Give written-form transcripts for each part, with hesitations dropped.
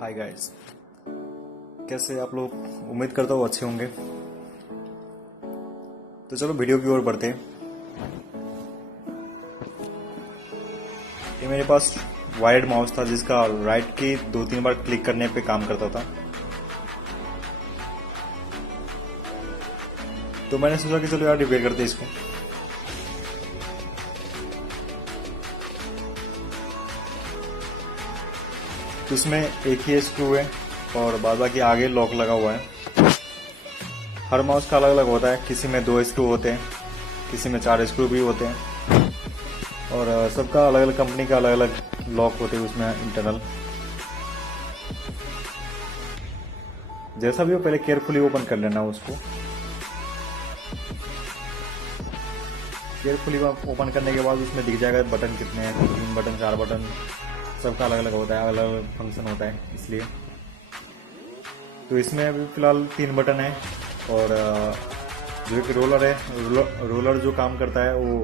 Hi guys, कैसे आप लोग? उम्मीद करता हूँ अच्छे होंगे। तो चलो वीडियो की ओर बढ़ते हैं। ये मेरे पास वायर्ड माउस था जिसका राइट की 2-3 बार क्लिक करने पे काम करता था। तो मैंने सोचा कि चलो यार रिपेयर करते हैं इसको। तो इसमें एक ही स्क्रू है और बाद बाकी आगे लॉक लगा हुआ है। हर माउस का अलग अलग होता है, किसी में 2 स्क्रू होते हैं, किसी में 4 स्क्रू भी होते हैं और सबका अलग अलग कंपनी का अलग अलग लॉक होते हैं उसमें इंटरनल। जैसा भी हो पहले केयरफुली ओपन कर लेना उसको। केयरफुली ओपन करने के बाद उसमें दिख जाएगा बटन कितने हैं, 3 बटन 4 बटन, सबका अलग अलग होता है, अलग अलग फंक्शन होता है इसलिए। तो इसमें अभी फिलहाल 3 बटन है और जो एक रोलर है, रोलर जो काम करता है वो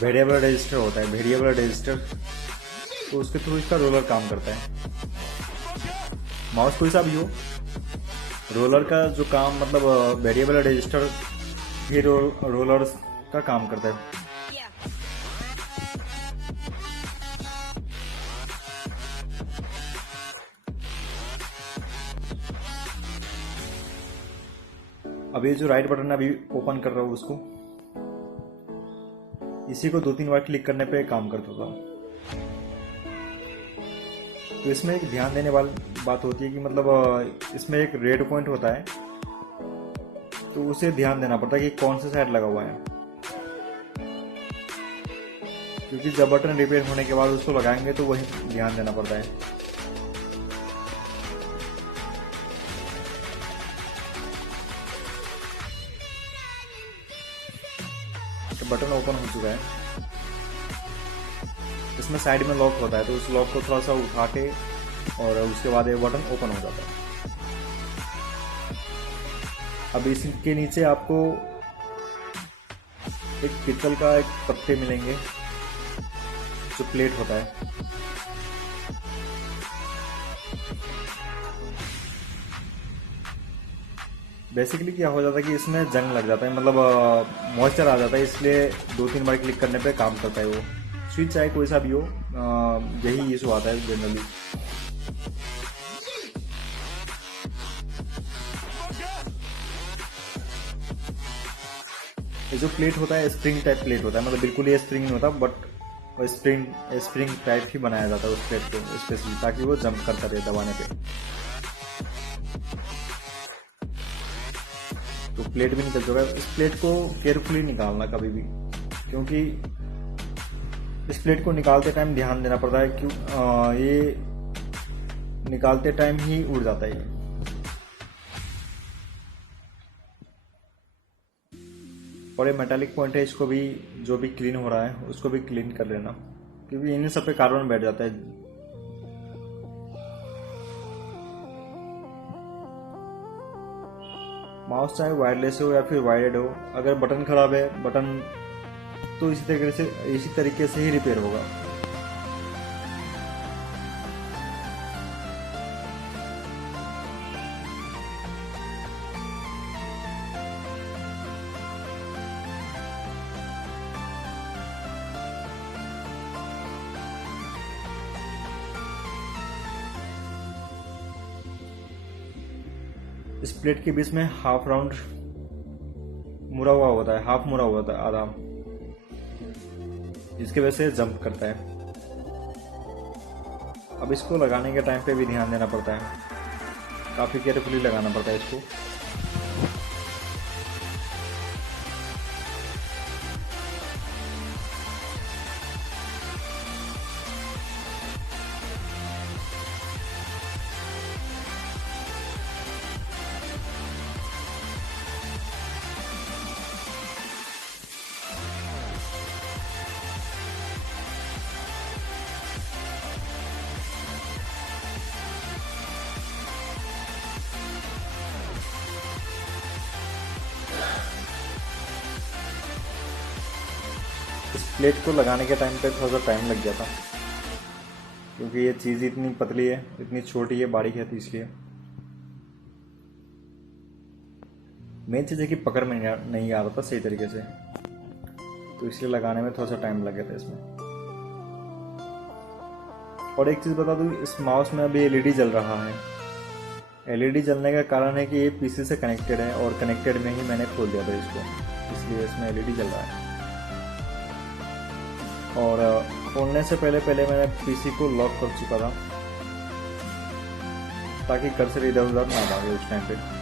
वेरिएबल रजिस्टर होता है। वेरिएबल रजिस्टर तो उसके थ्रू इसका रोलर काम करता है। माउस कोई सा भी हो, रोलर का जो काम मतलब वेरिएबल रजिस्टर भी रोलर का काम करता है। अब ये जो राइट बटन है अभी ओपन कर रहा हूँ उसको, इसी को 2-3 बार क्लिक करने पे काम करता था। तो इसमें एक ध्यान देने वाली बात होती है कि मतलब इसमें एक रेड पॉइंट होता है, तो उसे ध्यान देना पड़ता है कि कौन सा साइड लगा हुआ है, क्योंकि जब बटन रिपेयर होने के बाद उसको लगाएंगे तो वही ध्यान देना पड़ता है। तो बटन ओपन हो चुका है। इसमें साइड में लॉक होता है, तो उस लॉक को थोड़ा सा उठा के और उसके बाद ये बटन ओपन हो जाता है। अब इसके नीचे आपको एक पित्तल का एक पत्ते मिलेंगे जो प्लेट होता है। बेसिकली क्या हो जाता है कि इसमें जंग लग जाता है, मतलब मॉइस्चर आ जाता है, इसलिए 2-3 बार क्लिक करने पे काम करता है वो। स्विच चाहे कोई सा भी हो, यही इशू आता है जनरली। ये जो प्लेट होता है स्प्रिंग टाइप प्लेट होता है, मतलब बिल्कुल ये स्प्रिंग नहीं होता, बट स्प्रिंग टाइप ही बनाया जाता है उस प्लेट को स्पेशली, ताकि वो जंप करता रहे दबाने पे। तो प्लेट भी निकल चुका है। इस प्लेट को केयरफुली निकालना कभी भी, क्योंकि इस प्लेट को निकालते टाइम ध्यान देना पड़ता है, क्यों ये निकालते टाइम ही उड़ जाता है ये। और ये मेटालिक पॉइंट है, इसको भी जो भी क्लीन हो रहा है उसको भी क्लीन कर लेना, क्योंकि इन्हीं सब पे कार्बन बैठ जाता है। माउस चाहे वायरलेस हो या फिर वायर्ड हो, अगर बटन खराब है बटन तो इसी तरीके से ही रिपेयर होगा। इस प्लेट के बीच में हाफ राउंड मुड़ा हुआ होता है, हाफ मुड़ा हुआ होता है आधा, इसके वजह से जंप करता है। अब इसको लगाने के टाइम पे भी ध्यान देना पड़ता है, काफी केयरफुली लगाना पड़ता है इसको। इस प्लेट को लगाने के टाइम पे थोड़ा सा टाइम लग गया था, क्योंकि ये चीज़ इतनी पतली है, इतनी छोटी है, बारीक है, तो इसलिए मेन चीज़ है कि पकड़ में नहीं आ रहा था सही तरीके से, तो इसलिए लगाने में थोड़ा सा टाइम लग गया था इसमें। और एक चीज़ बता दूँ, इस माउस में अभी एलईडी जल रहा है। एलईडी जलने का कारण है कि ये पीसी से कनेक्टेड है, और कनेक्टेड में ही मैंने खोल दिया था इसको, इसलिए इसमें एलईडी जल रहा है। और खोलने से पहले मैंने पीसी को लॉक कर चुका था, ताकि कर्सर इधर उधर ना भागे उस टाइम पे।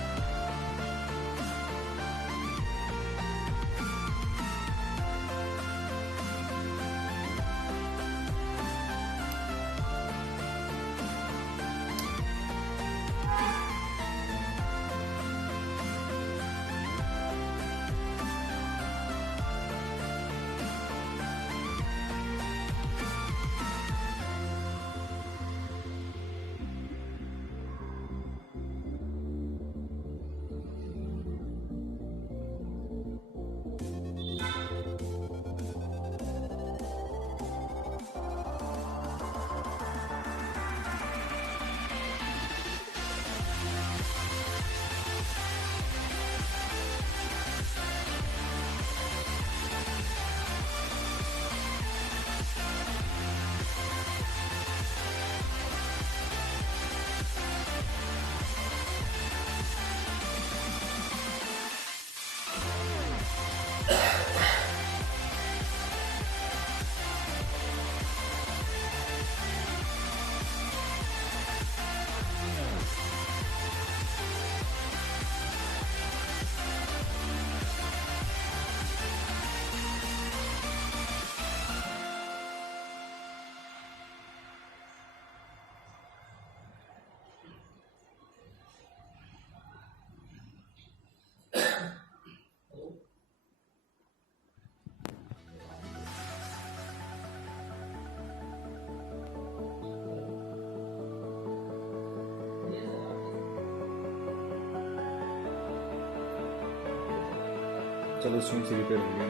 चलो स्विंग से रिपेयर हो गया।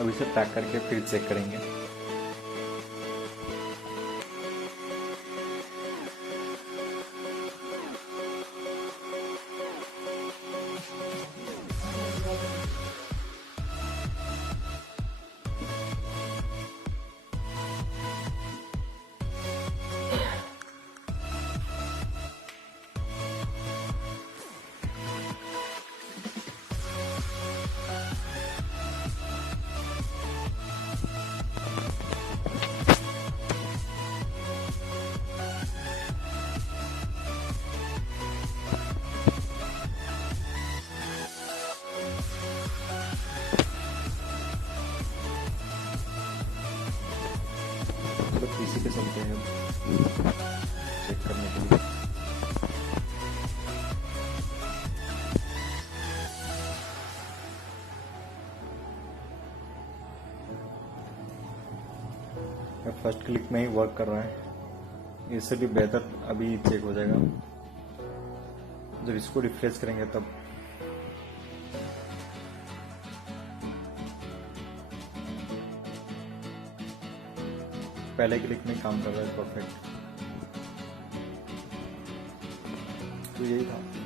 अब इसे पैक करके फिर चेक करेंगे। चलो पीसी पे चलते हैं चेक करने के लिए। फर्स्ट क्लिक में ही वर्क कर रहा है, इससे भी बेहतर अभी चेक हो जाएगा जब इसको रिफ्रेश करेंगे तब। पहले क्लिक में काम कर रहा है परफेक्ट। तो यही था।